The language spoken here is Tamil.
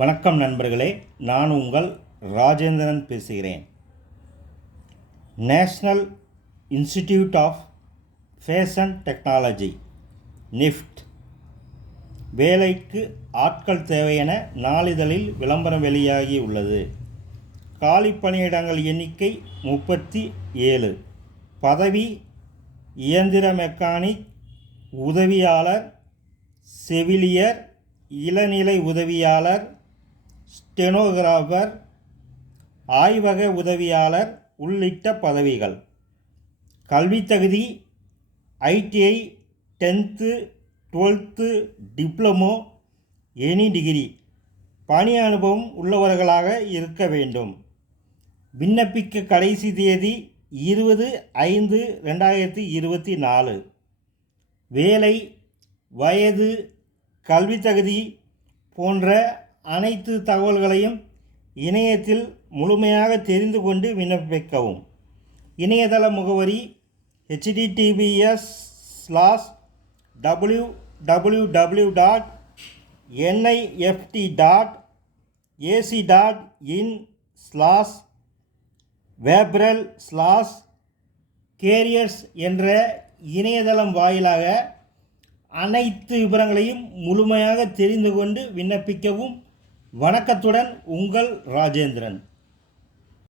வணக்கம் நண்பர்களே, நான் உங்கள் ராஜேந்திரன் பேசுகிறேன். National Institute of Fashion Technology NIFT வேலைக்கு ஆட்கள் தேவை என நாளிதழில் விளம்பரம் வெளியாகி உள்ளது. காலி பணியிடங்கள் எண்ணிக்கை 37. பதவி இயந்திர மெக்கானிக், உதவியாளர், செவிலியர், இளநிலை உதவியாளர், ஸ்டெனோகிராஃபர், ஆய்வக உதவியாளர் உள்ளிட்ட பதவிகள். கல்வி தகுதி ITI 10th 12th diploma, any degree. பணி அனுபவம் உள்ளவர்களாக இருக்க வேண்டும். விண்ணப்பிக்க கடைசி தேதி 20/5/2024. வேலை, வயது, கல்வி தகுதி போன்ற அனைத்து தகவல்களையும் இணையத்தில் முழுமையாக தெரிந்து கொண்டு விண்ணப்பிக்கவும். இணையதள முகவரி https://www.nift.ac.in/webral/careers என்ற இணையதளம் வாயிலாக அனைத்து விவரங்களையும் முழுமையாக தெரிந்து கொண்டு விண்ணப்பிக்கவும். வணக்கத்துடன் உங்கள் ராஜேந்திரன்.